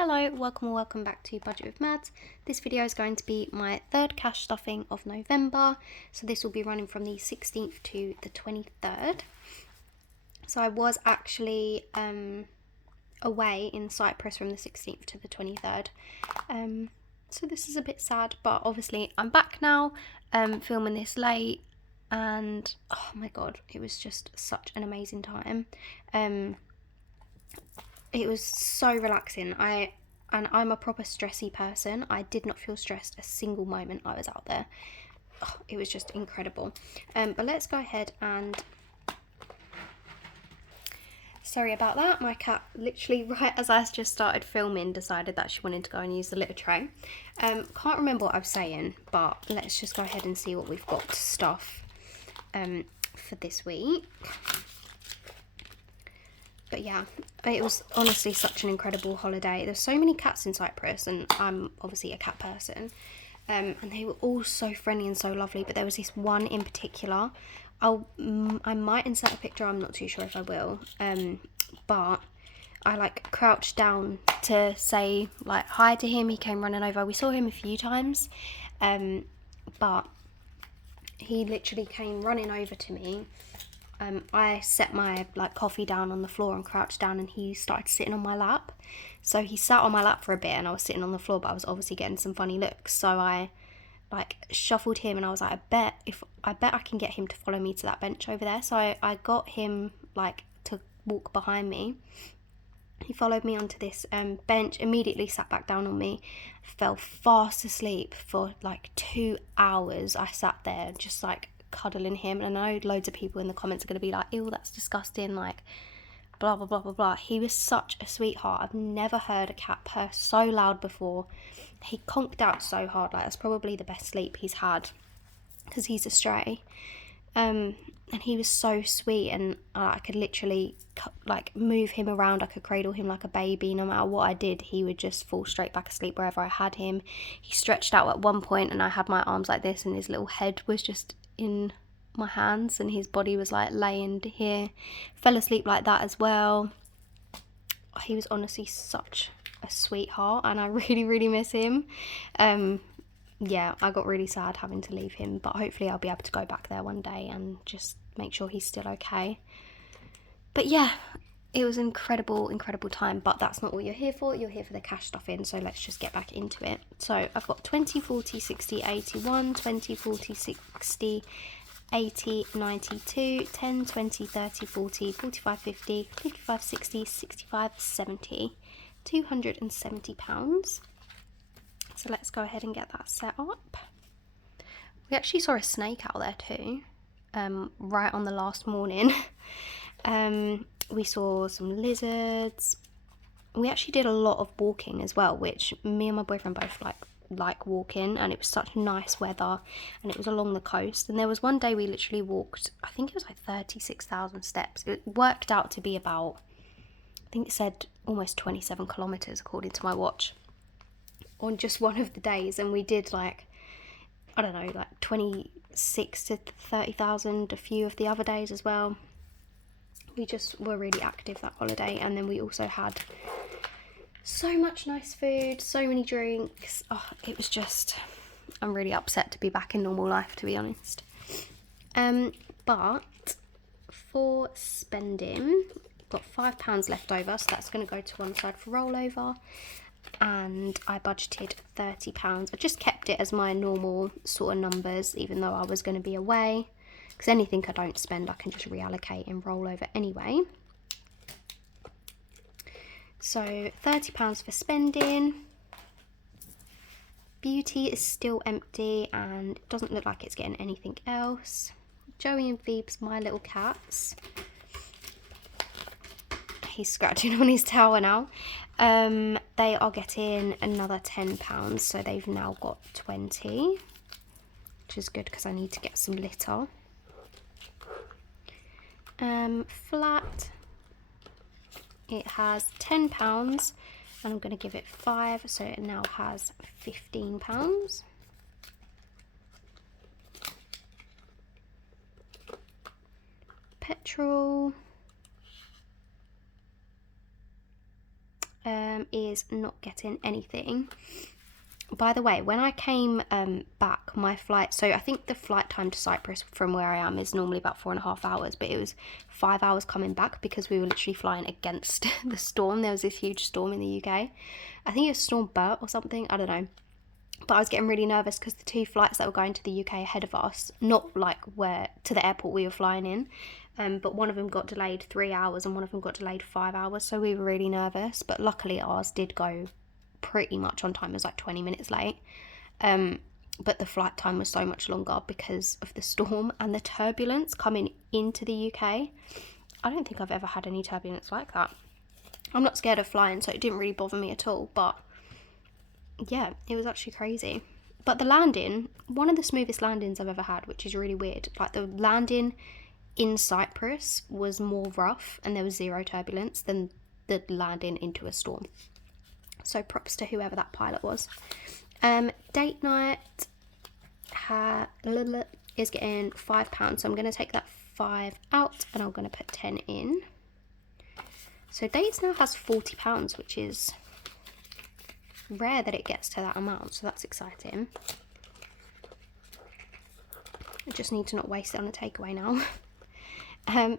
Hello, welcome back to Budget with Mads. This video is going to be my third cash stuffing of November. So this will be running from the 16th to the 23rd. So I was actually away in Cyprus from the 16th to the 23rd. So this is a bit sad, but obviously I'm back now, filming this late, and oh my god, it was just such an amazing time. It was so relaxing. I'm a proper stressy person. I did not feel stressed a single moment I was out there. Oh, it was just incredible. But let's go ahead and... Sorry about that. My cat literally right as I just started filming decided that she wanted to go and use the litter tray. Can't remember what I was saying, but let's just go ahead and see what we've got to stuff for this week. But yeah, it was honestly such an incredible holiday. There's so many cats in Cyprus, and I'm obviously a cat person. And they were all so friendly and so lovely, but there was this one in particular. I might insert a picture, I'm not too sure if I will. But I like crouched down to say like hi to him. He came running over. We saw him a few times, but he literally came running over to me. I set my coffee down on the floor and crouched down, and he started sitting on my lap. So he sat on my lap for a bit, and I was sitting on the floor, but I was obviously getting some funny looks. So I shuffled him, and I was like, I bet I can get him to follow me to that bench over there. So I got him to walk behind me. He followed me onto this bench, immediately sat back down on me, fell fast asleep for 2 hours. I sat there just cuddling him, and I know loads of people in the comments are going to be like, ew, that's disgusting, blah blah blah blah blah. He was such a sweetheart. I've never heard a cat purr so loud before. He conked out so hard, that's probably the best sleep he's had because he's a stray. And he was so sweet, and I could literally move him around. I could cradle him like a baby. No matter what I did, he would just fall straight back asleep wherever I had him. He stretched out at one point, and I had my arms like this, and his little head was just in my hands, and his body was laying here. Fell asleep like that as well. He was honestly such a sweetheart, and I really miss him. Yeah, I got really sad having to leave him, but hopefully I'll be able to go back there one day and just make sure he's still okay. But yeah, it was an incredible time, but that's not what you're here for. You're here for the cash stuffing, so let's just get back into it. So I've got 20, 40, 60, 81, 20, 40, 60, 80, 92, 10, 20, 30, 40, 45, 50, 55, 60, 65, 70, £270. So let's go ahead and get that set up. We actually saw a snake out there too, right on the last morning. We saw some lizards. We actually did a lot of walking as well, which me and my boyfriend both like walking, and it was such nice weather, and it was along the coast. And there was one day we literally walked, I think it was 36,000 steps. It worked out to be about, I think it said almost 27 kilometers according to my watch, on just one of the days. And we did 26 to 30,000 a few of the other days as well. We just were really active that holiday, and then we also had so much nice food, so many drinks. Oh, it was just, I'm really upset to be back in normal life, to be honest. But for spending, got £5 left over, so that's going to go to one side for rollover. And I budgeted £30. I just kept it as my normal sort of numbers, even though I was going to be away, because anything I don't spend I can just reallocate and roll over anyway. So £30 for spending. Beauty is still empty, and it doesn't look like it's getting anything else. Joey and Phoebe's my little cats. He's scratching on his tower now. They are getting another £10, so they've now got 20, which is good because I need to get some litter. Flat, it has £10, and I'm going to give it 5, so it now has £15. Petrol, is not getting anything. By the way, when I came back, my flight, so I think the flight time to Cyprus from where I am is normally about 4.5 hours, but it was 5 hours coming back because we were literally flying against the storm. There was this huge storm in the UK. I think it was Storm Bert or something, I don't know. But I was getting really nervous because the 2 flights that were going to the UK ahead of us, not like where to the airport we were flying in, but one of them got delayed 3 hours and one of them got delayed 5 hours, so we were really nervous. But luckily ours did go pretty much on time. It was like 20 minutes late, but the flight time was so much longer because of the storm and the turbulence coming into the UK. I don't think I've ever had any turbulence like that. I'm not scared of flying, so it didn't really bother me at all, but yeah, it was actually crazy. But the landing, one of the smoothest landings I've ever had, which is really weird. Like, the landing in Cyprus was more rough and there was zero turbulence than the landing into a storm. So props to whoever that pilot was. Date night is getting £5, so I'm going to take that 5 out and I'm going to put 10 in. So dates now has £40, which is rare that it gets to that amount, so that's exciting. I just need to not waste it on a takeaway now.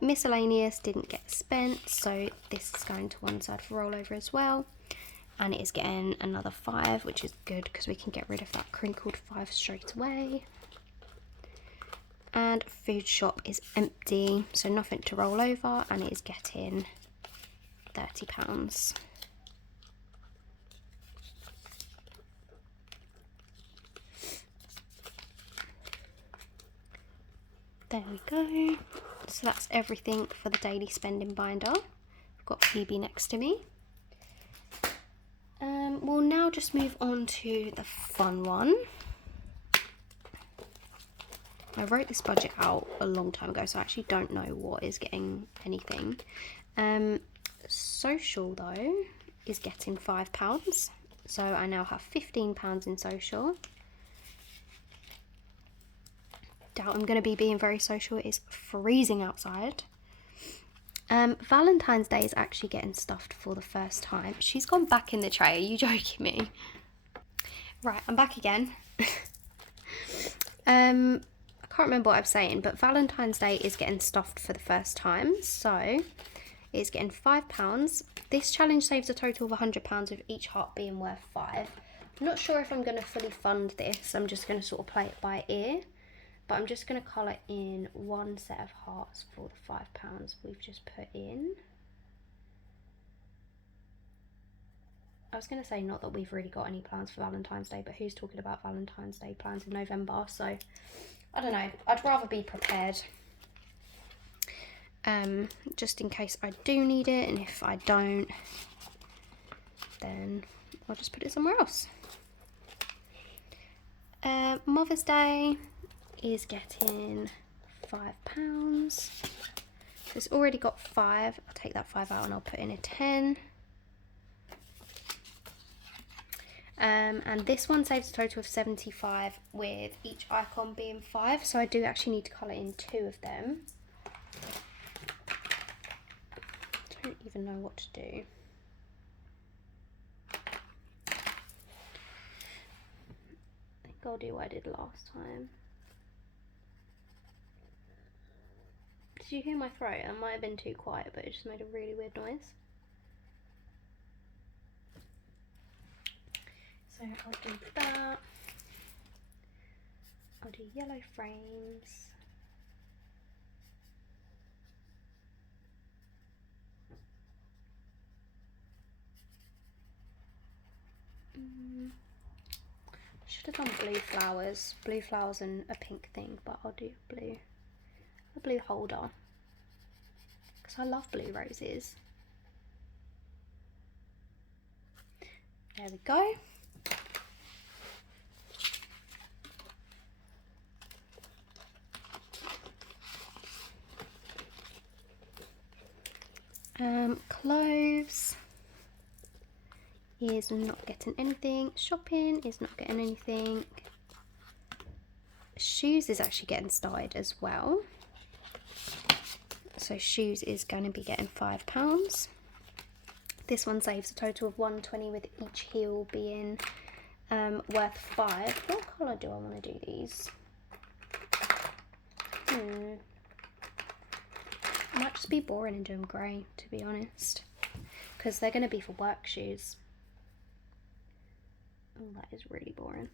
Miscellaneous didn't get spent, so this is going to one side for rollover as well. And it is getting another 5, which is good because we can get rid of that crinkled 5 straight away. And food shop is empty, so nothing to roll over, and it is getting £30. There we go. So that's everything for the daily spending binder. I've got Phoebe next to me. We'll now just move on to the fun one. I wrote this budget out a long time ago, so I actually don't know what is getting anything. Social, though, is getting £5. So I now have £15 in social. Doubt I'm going to be being very social. It is freezing outside. Valentine's Day is actually getting stuffed for the first time. She's gone back in the tray. Are you joking me? Right, I'm back again. I can't remember what I was saying, but Valentine's Day is getting stuffed for the first time. So it's getting £5. This challenge saves a total of £100 with each heart being worth 5. I'm not sure if I'm going to fully fund this. I'm just going to sort of play it by ear. But I'm just going to colour in one set of hearts for the £5 we've just put in. I was going to say not that we've really got any plans for Valentine's Day, but who's talking about Valentine's Day plans in November? So, I don't know. I'd rather be prepared. Just in case I do need it, and if I don't, then I'll just put it somewhere else. Mother's Day is getting £5. So it's already got 5. I'll take that 5 out and I'll put in a 10. And this one saves a total of 75 with each icon being 5. So I do actually need to colour in 2 of them. Don't even know what to do. I think I'll do what I did last time. Did you hear my throat? I might have been too quiet, but it just made a really weird noise. So I'll do that. I'll do yellow frames. Should have done blue flowers and a pink thing, but I'll do a blue holder because I love blue roses. There we go. Clothes is not getting anything. Shopping is not getting anything. Shoes is actually getting started as well. So shoes is going to be getting £5. This one saves a total of 120 with each heel being worth 5. What colour do I want to do these? I might just be boring and do them grey, to be honest, because they're going to be for work shoes. Oh, that is really boring.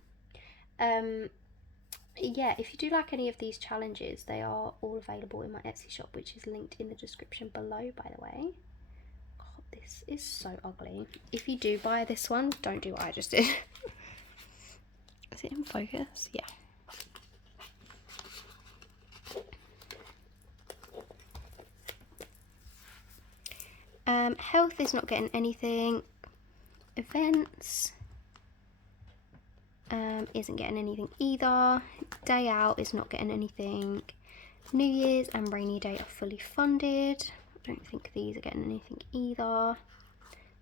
Yeah, if you do like any of these challenges, they are all available in my Etsy shop, which is linked in the description below, by the way. God, this is so ugly. If you do buy this one, don't do what I just did. Is it in focus? Yeah. Health is not getting anything. Events isn't getting anything either. Day out is not getting anything. New Year's and rainy day are fully funded. I don't think these are getting anything either.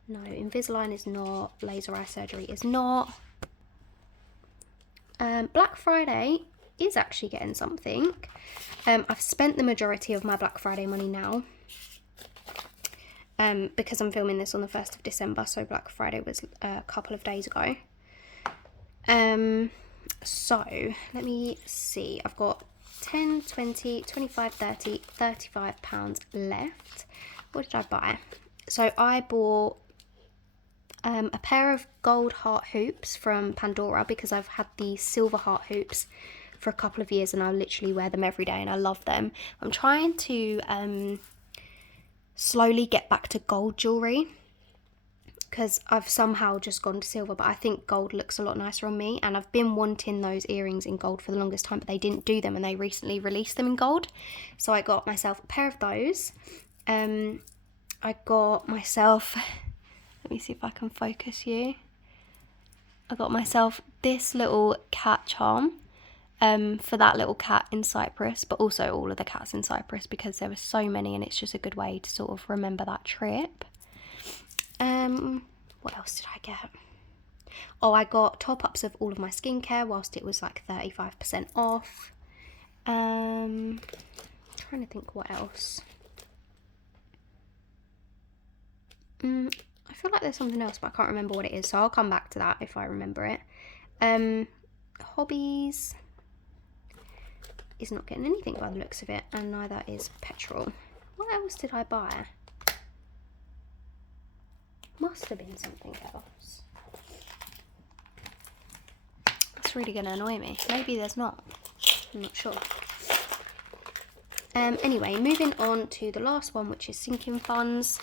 No, Invisalign is not. Laser eye surgery is not. Black Friday is actually getting something. I've spent the majority of my Black Friday money now. Because I'm filming this on the 1st of December, so Black Friday was a couple of days ago. So let me see, I've got 10, 20, 25, 30, 35 pounds left. What did I buy? So I bought a pair of gold heart hoops from Pandora, because I've had the silver heart hoops for a couple of years and I literally wear them every day and I love them. I'm trying to slowly get back to gold jewellery, because I've somehow just gone to silver, but I think gold looks a lot nicer on me, and I've been wanting those earrings in gold for the longest time, but they didn't do them and they recently released them in gold, so I got myself a pair of those. I got myself, let me see if I can focus you, I got myself this little cat charm for that little cat in Cyprus, but also all of the cats in Cyprus, because there were so many and it's just a good way to sort of remember that trip. What else did I get? Oh, I got top-ups of all of my skincare whilst it was like 35% off. Trying to think what else. I feel like there's something else, but I can't remember what it is, so I'll come back to that if I remember it. Hobbies is not getting anything by the looks of it, and neither is petrol. What else did I buy? Must have been something else. That's really going to annoy me. Maybe there's not. I'm not sure. Anyway, moving on to the last one, which is sinking funds.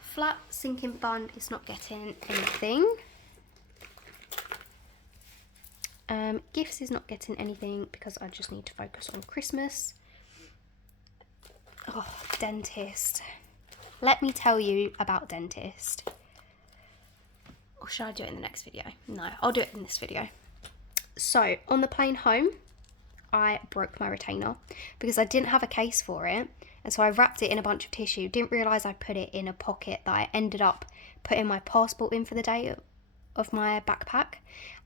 Flat sinking fund is not getting anything. Gifts is not getting anything because I just need to focus on Christmas. Oh, dentist. Let me tell you about dentist. Or should I do it in the next video? No, I'll do it in this video. So, on the plane home, I broke my retainer because I didn't have a case for it. And so I wrapped it in a bunch of tissue. Didn't realise I put it in a pocket that I ended up putting my passport in for the day of my backpack.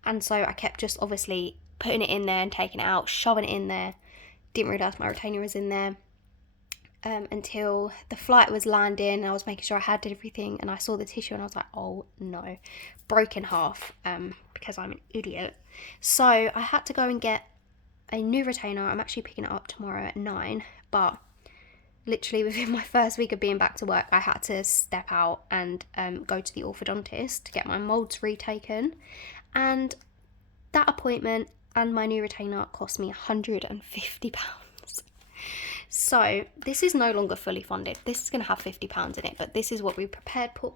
And so I kept just obviously putting it in there and taking it out, shoving it in there. Didn't realise my retainer was in there. Until the flight was landing and I was making sure I had everything, and I saw the tissue and I was like, oh no, broke in half, because I'm an idiot. So I had to go and get a new retainer. I'm actually picking it up tomorrow at 9, but literally within my first week of being back to work, I had to step out and go to the orthodontist to get my molds retaken, and that appointment and my new retainer cost me £150. So this is no longer fully funded. This is going to have £50 in it, but this is what we prepared for.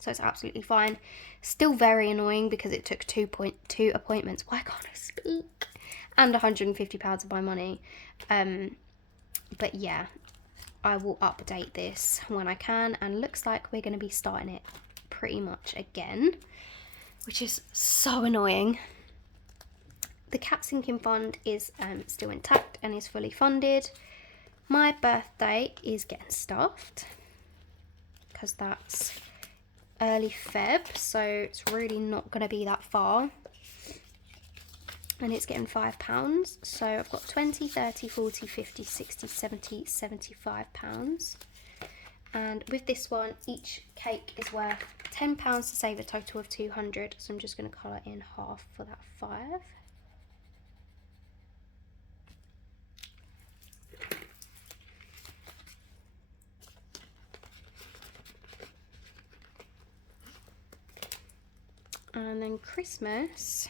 So it's absolutely fine. Still very annoying because it took 2 appointments. Why can't I speak? And £150 of my money. But yeah, I will update this when I can, and looks like we're going to be starting it pretty much again, which is so annoying. The cat sinking fund is still intact and is fully funded. My birthday is getting stuffed because that's early Feb, so it's really not going to be that far. And it's getting £5. So I've got 20, 30, 40, 50, 60, 70, £75. And with this one, each cake is worth £10 to save a total of 200. So I'm just going to colour in half for that 5. And then Christmas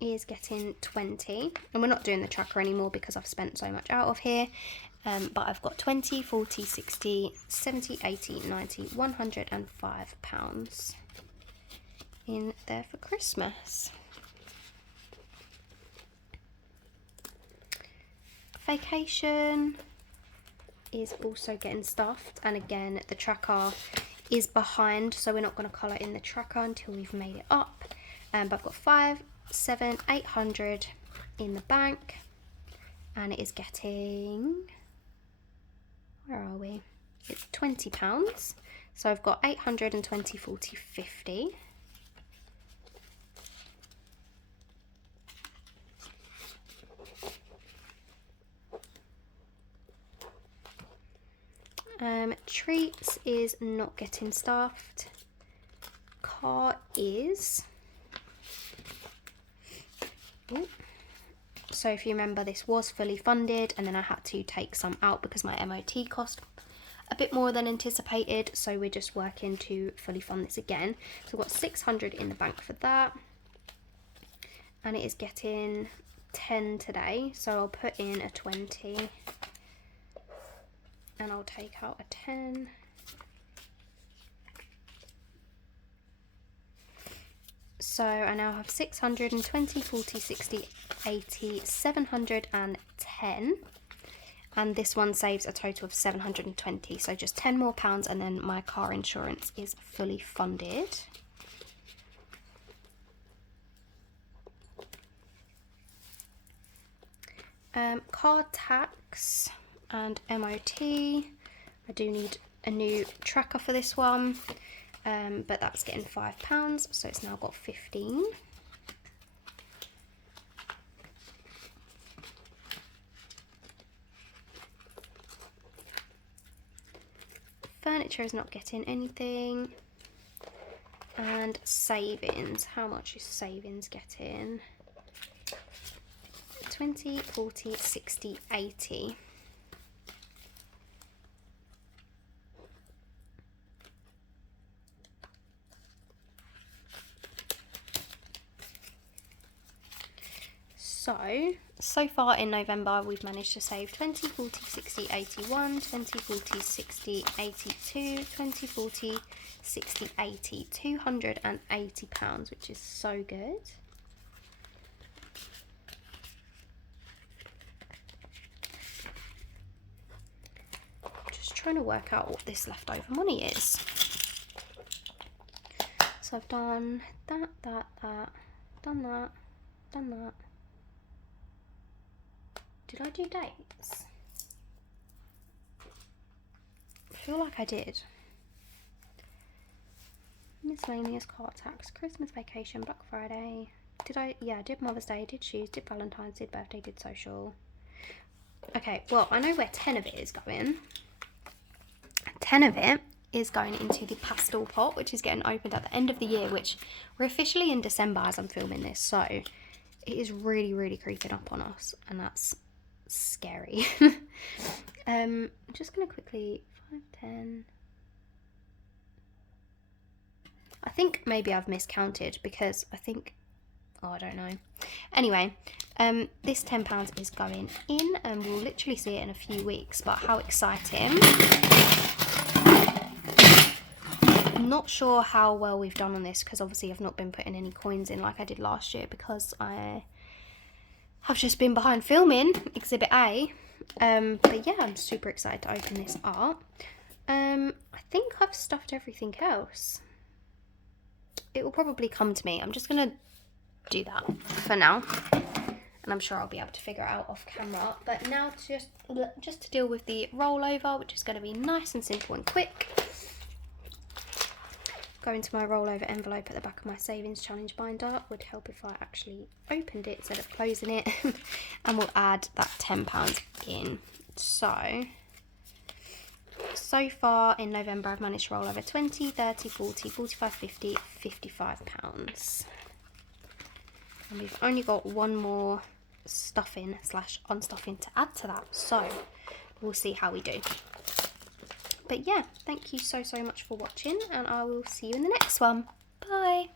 is getting 20, and we're not doing the tracker anymore because I've spent so much out of here, but I've got 20, 40, 60, 70, 80, 90, 105 pounds in there for Christmas. Vacation is also getting stuffed, and again the tracker is behind, so we're not going to colour in the tracker until we've made it up. But I've got 5, 7, 800 in the bank, and it is getting, where are we? It's £20. So I've got 800 and 20, 40, 50. Treats is not getting stuffed. Car is. Ooh. So if you remember, this was fully funded, and then I had to take some out because my MOT cost a bit more than anticipated, so we're just working to fully fund this again. So we've got 600 in the bank for that, and it is getting 10 today, so I'll put in a 20 and I'll take out a 10. So I now have 620, 40, 60, 80, 710, and this one saves a total of 720, so just 10 more pounds, and then my car insurance is fully funded. Car tax and MOT, I do need a new tracker for this one. But that's getting £5, so it's now got 15. Furniture is not getting anything. And savings, how much is savings getting? 20, 40, 60, 80. So far in November, we've managed to save 20, 40, 60, 81, 20, 40, 60, 82, 20, 40, 60, 80, £280, which is so good. Just trying to work out what this leftover money is. So I've done that, done that, done that. Did I do dates? I feel like I did. Miscellaneous, car tax, Christmas vacation, Black Friday. Did I? Yeah, I did Mother's Day, did shoes, did Valentine's, did birthday, did social. Okay, well, I know where 10 of it is going. 10 of it is going into the pastel pot, which is getting opened at the end of the year, which we're officially in December as I'm filming this, so it is really, really creeping up on us, and that's scary. I'm just gonna quickly 5, 10. I think maybe I've miscounted because I think, oh, I don't know. Anyway, this £10 is going in, and we'll literally see it in a few weeks, but how exciting. I'm not sure how well we've done on this because obviously I've not been putting any coins in like I did last year because I've just been behind filming Exhibit A. But yeah, I'm super excited to open this up. I think I've stuffed everything else. It will probably come to me. I'm just going to do that for now. And I'm sure I'll be able to figure it out off camera. But now just to deal with the rollover, which is going to be nice and simple and quick. go into my rollover envelope at the back of my savings challenge binder. Would help if I actually opened it instead of closing it. And we'll add that £10 in. So far in November I've managed to roll over 20, 30, 40, 45, 50, £55. And we've only got one more stuffing / unstuffing to add to that, so we'll see how we do. But yeah, thank you so much for watching, and I will see you in the next one. Bye.